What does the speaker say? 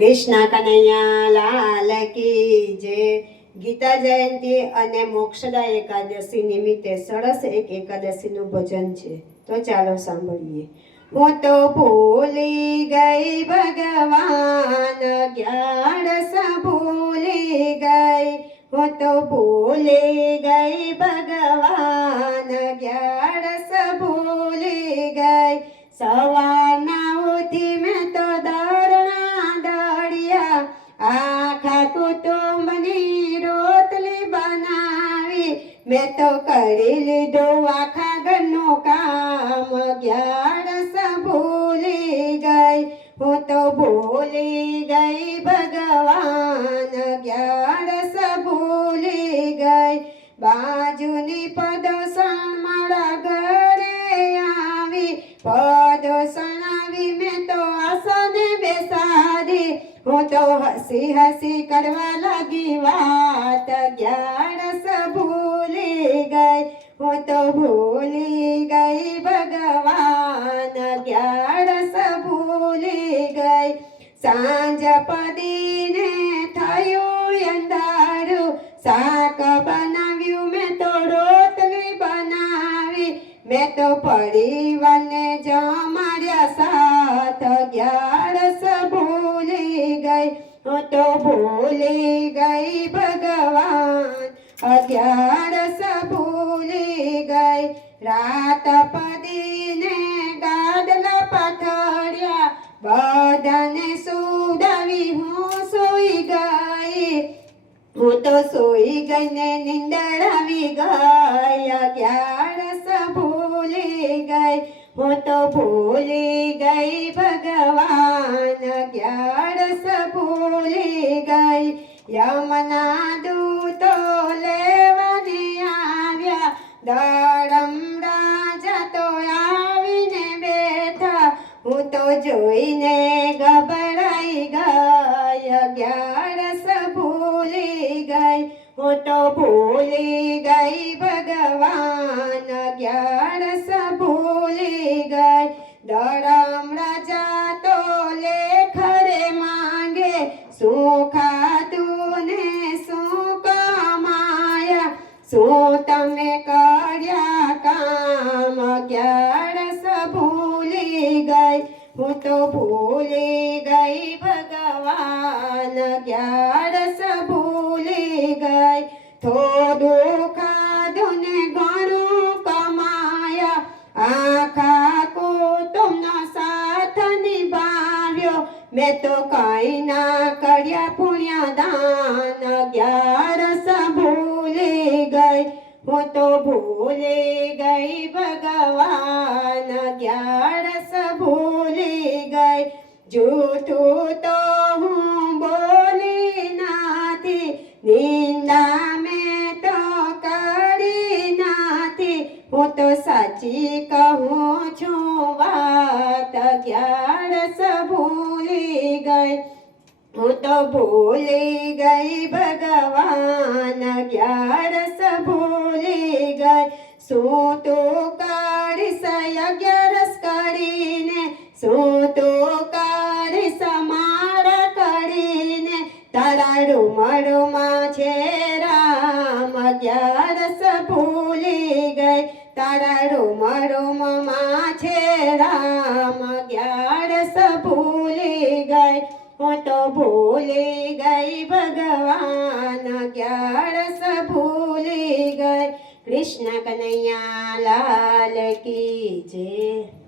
કૃષ્ણ કનૈયા લાલ કી જય. ગીતા જયંતિ અને મોક્ષદા એકાદશી નિમિત્તે સરસ એક એકાદશીનું ભજન છે. તો ચાલો સાંભળીએ. હું તો ભૂલી ગઈ ભગવાન જ્ઞાનસ ભૂલી ગઈ. હું તો ભૂલી ગઈ ભગવાન જ્ઞાનસ ભૂલી ગઈ. સવારના મેં તો કરી લીધું આખા ઘરનું કામ. ગ્યારસ ભૂલી ગઈ, હું તો ભૂલી ગઈ ભગવાન. ગ્યારસ ભૂલી ગઈ, બાજુની પદોસણ મારા ઘરે આવી. પદોસણ આવી, મેં તો આસને બેસાડી. હું તો હસી હસી કરવા લાગી વાત ભૂલી ગઈ ભગવાન ગ્યારસ ભૂલી ગઈ. સાંજ પદીને થયું અંધારું, શાક બનાવ્યું, મેં તો રોટલી બનાવી. મેં તો પરિવારને જમાડ્યા સાથ ગ્યારસ ભૂલી ગઈ. હું તો ભૂલી ગઈ ભગવાન ગઈ રાત પદીને ગાદલા પાથર્યા, બધાને સુડાવી હું સૂઈ ગઈ. હું તો સૂઈ ગઈને નિંદર આવી ગઈ અગિયારસ ભૂલી ગઈ. હું તો ભૂલી ગઈ ભગવાન ક્યારસ ભૂલી ગઈ. યમના દૂતો લેવાની આવ્યા જોઈને ગભરાઈ ગઈ અગિયારસ ભૂલી ગઈ? હું તો ભૂલી ગઈ ભગવાન અગિયારસ ભૂલી ગઈ? દરમ રાજા તો લેખરે માંગે, શું તો ભૂલી ગઈ ભગવાન ગ્યારસ ભૂલી ગઈ? થોડું ખાધું ને ઘણું કમાયા, આખા કુટુંબનો સાથ નિભાવ્યો. મેં તો કઈ ના કર્યા પુણ્યા દાન ગ્યારસ ભૂલી ગઈ? હું તો ભૂલી ગઈ ભગવાન. જૂઠું તો હું બોલી નથી નિંદા મેં તો કરી નથી. હું તો સાચી કહું છું, વાત અગિયારસ ભૂલી ગઈ? હું તો ભૂલી ગઈ, ભગવાન અગિયારસ ભૂલી ગઈ? શું તું રામ અગિયારસ ભૂલી ગઈ. તારા રૂમડુમાં છે રામ. અગિયાર ભૂલી ગઈ. હું તો ભૂલી ગઈ ભગવાન. અગિયાર ભૂલી ગઈ. કૃષ્ણ કનૈયા લાલ કી જય.